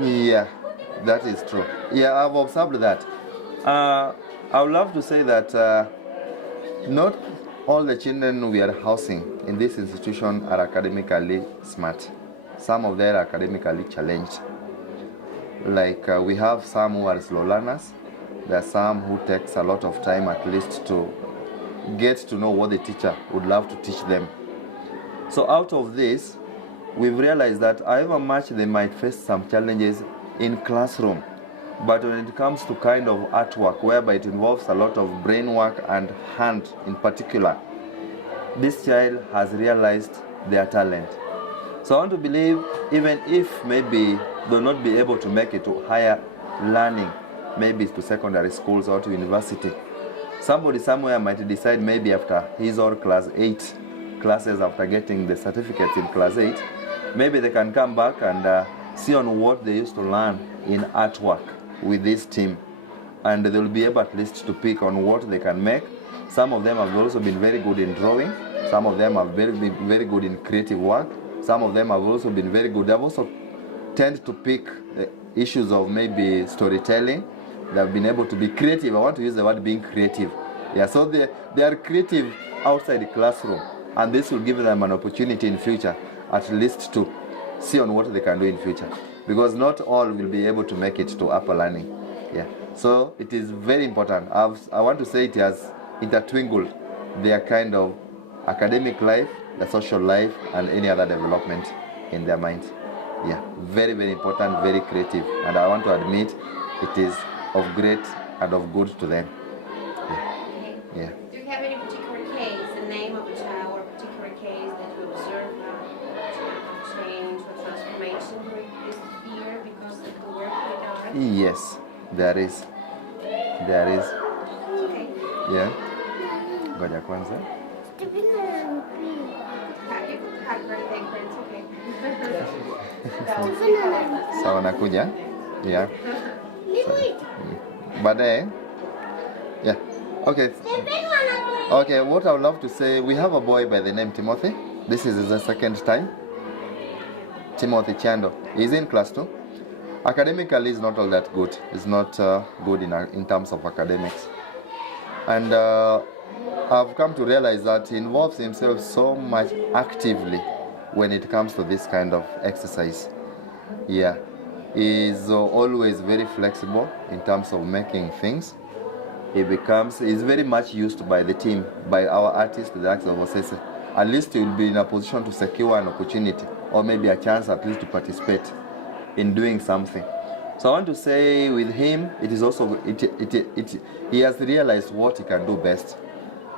Yeah, that is true. Yeah, I've observed that. I would love to say that not all the children we are housing in this institution are academically smart. Some of them are academically challenged. Like we have some who are slow learners. There are some who takes a lot of time at least to get to know what the teacher would love to teach them. So out of this, we've realized that however much they might face some challenges in classroom, but when it comes to kind of artwork whereby it involves a lot of brain work and hand in particular, this child has realized their talent. So I want to believe even if maybe they'll not be able to make it to higher learning, maybe to secondary schools or to university, somebody somewhere might decide maybe after his or class 8 classes, after getting the certificates in class 8, maybe they can come back and see on what they used to learn in artwork with this team, and they'll be able at least to pick on what they can make. Some of them have also been very good in drawing. Some of them have been very good in creative work. Some of them have also been very good. They've also tend to pick issues of maybe storytelling. They've been able to be creative. I want to use the word being creative. Yeah, so they are creative outside the classroom, and this will give them an opportunity in future at least to see on what they can do in future, because not all will be able to make it to upper learning. Yeah, so it is very important. I want to say it has intertwined their kind of academic life, the social life, and any other development in their mind. Yeah, very, very important, very creative, and I want to admit it is of great and of good to them. Yeah. Do you have any particular case, the name of a child or a particular case that you observe change or transformation during this year because of the work we done? Yes, there is. There is. Okay. Yeah. Ngoja kwanza. Happy birthday, Prince. Okay. Sawa, nakuja. Yeah. Baadaye. Yeah. Okay. Okay, what I would love to say, we have a boy by the name Timothy. This is the second time. Timothy Chando. He's in class 2. Academically, he's not all that good. He's not good in terms of academics. And I've come to realize that he involves himself so much actively when it comes to this kind of exercise. Yeah. He's always very flexible in terms of making things. He's very much used by the team, by our artist, the likes of Osese. At least he will be in a position to secure an opportunity or maybe a chance at least to participate in doing something. So I want to say with him, it is also, he has realized what he can do best.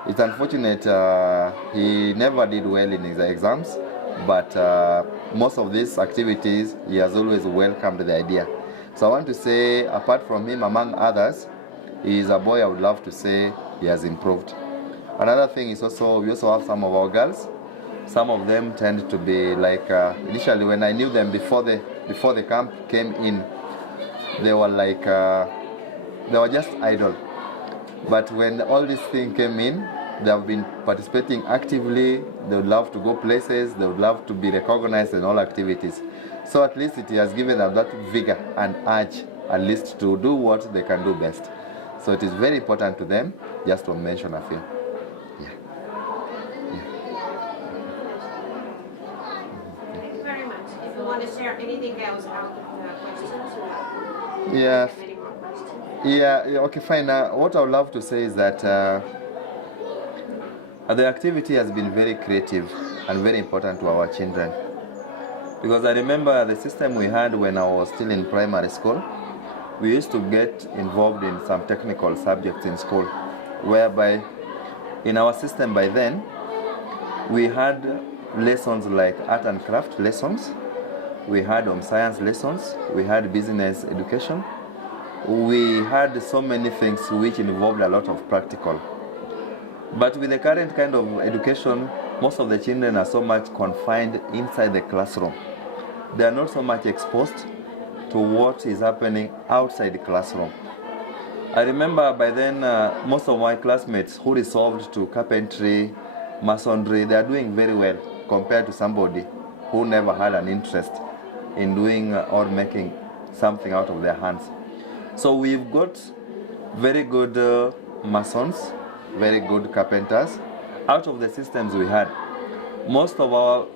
It's unfortunate he never did well in his exams, but most of these activities, he has always welcomed the idea. So I want to say, apart from him, among others, he is a boy I would love to say he has improved. Another thing is also, we also have some of our girls. Some of them tend to be like, initially when I knew them before the camp came in, they were like, they were just idle. But when all this thing came in, they have been participating actively. They would love to go places. They would love to be recognized in all activities. So at least it has given them that vigor and urge, at least to do what they can do best. So it is very important to them, just to mention a few. Yeah. Thank you very much. If you want to share anything else out of the questions, Yeah. any more questions? Yeah, okay, fine. What I would love to say is that the activity has been very creative and very important to our children. Because I remember the system we had when I was still in primary school, we used to get involved in some technical subjects in school, whereby in our system by then, we had lessons like art and craft lessons, we had science lessons, we had business education, we had so many things which involved a lot of practical. But with the current kind of education, most of the children are so much confined inside the classroom. They are not so much exposed to what is happening outside the classroom. I remember by then, most of my classmates who resolved to carpentry, masonry, they are doing very well compared to somebody who never had an interest in doing or making something out of their hands. So we've got very good masons, very good carpenters. Out of the systems we had, most of our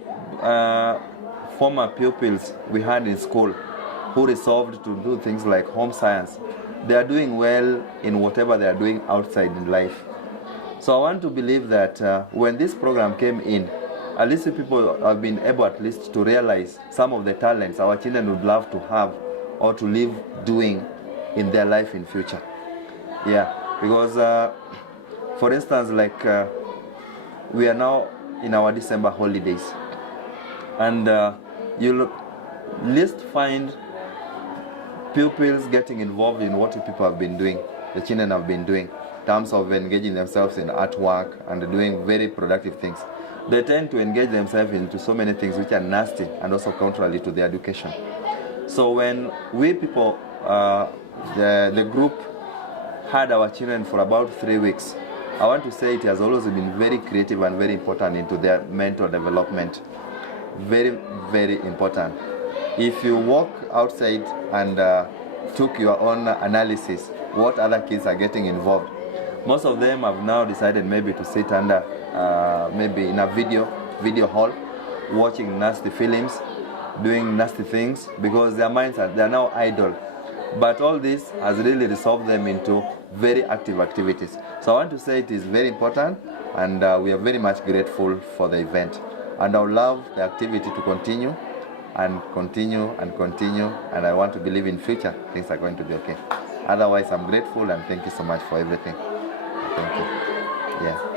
former pupils we had in school who resolved to do things like home science, they are doing well in whatever they are doing outside in life. So I want to believe that when this program came in, at least people have been able at least to realize some of the talents our children would love to have or to live doing in their life in future. Yeah, because for instance, like we are now in our December holidays, and you'll least find pupils getting involved in what people have been doing, the children have been doing, in terms of engaging themselves in artwork and doing very productive things. They tend to engage themselves into so many things which are nasty and also contrary to their education. So when we people, the group, had our children for about 3 weeks, I want to say it has always been very creative and very important into their mental development. Very, very important. If you walk outside and took your own analysis, what other kids are getting involved, most of them have now decided maybe to sit under, maybe in a video hall, watching nasty films, doing nasty things, because their minds they're now idle. But all this has really resolved them into very active activities. So I want to say it is very important, and we are very much grateful for the event. And I would love the activity to continue and continue and continue, and I want to believe in future things are going to be okay. Otherwise, I'm grateful and thank you so much for everything. Thank you. Yeah.